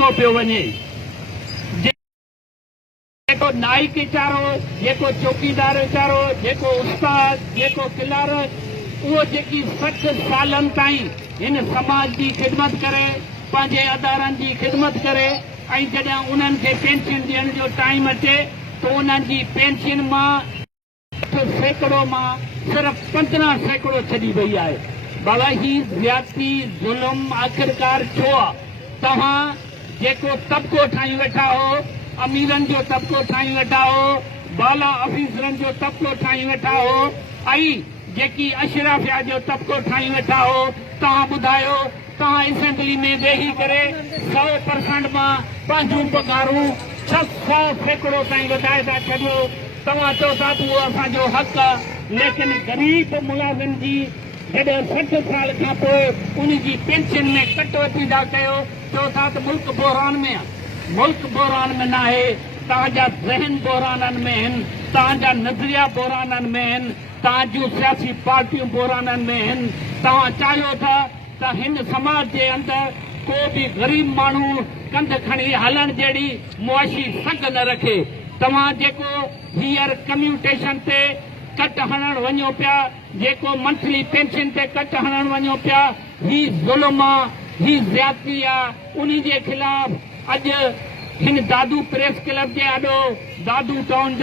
थो पियो वञे। जेको नाइक वीचारो, जेको चौकीदार वीचारो, जेको उस्ताद, जेको क्लर, उहो जेकी 60 सालनि ताईं हिन समाज जी ख़िदमत करे, पंहिंजे अदारनि जी ख़िदमत करे, ऐं जॾहिं उन्हनि खे पेंशन ॾियण जो टाइम अचे त उन्हनि जी पेंशन मां 8 सैकड़ो मां सिर्फ़ 15 सैकड़ो छॾी वई आहे। बाबा ही ज़्यादती ज़ुल्म आख़िरकार छो आहे? तव्हां जेको तबिको ठाही वेठा हो, अमीरनि जो तबिको ठाही वेठा हो, बाला ऑफिसरनि जो तबिको ठाही वेठा हो, ऐं जेकी अशराफिया जो तबिको ठाही वेठा हो, तव्हां ॿुधायो तव्हां असेंबली में वेही करे 100% मां पंहिंजूं पघारूं 600 सैकड़ो ताईं वधाए था छॾियो। तव्हां चओ था त उहो असांजो हक़ आहे, लेकिन ग़रीब मुलाज़िम जी जॾहिं 60 साल खां पोइ उन जी पेंशन में कटौती था कयो, चओ था त मुल्क बहरान में आहे। मुल्क बहरान में न आहे, तव्हांजा ज़हन बहराननि में आहिनि, तव्हांजा नज़रिया बहराननि में आहिनि, तव्हां जूं सियासी पार्टियूं बहराननि में आहिनि। तव्हां चाहियो था त हिन समाज जे अंदरि को बि ग़रीब माण्हू कंध खणी हलण जहिड़ी मुआशी सघ न रखे। तव्हां जेको हींअर कम्यूटेशन ते कट हणण वञो पिया, जेको मंथली पेंशन ते कट हणण वञो पिया, ही ज़ुल्म आहे, ही ज़्यादती आहे। उन जे ख़िलाफ़ अॼु हिन दादू प्रेस क्लब जे आॾो दादू टाउन जा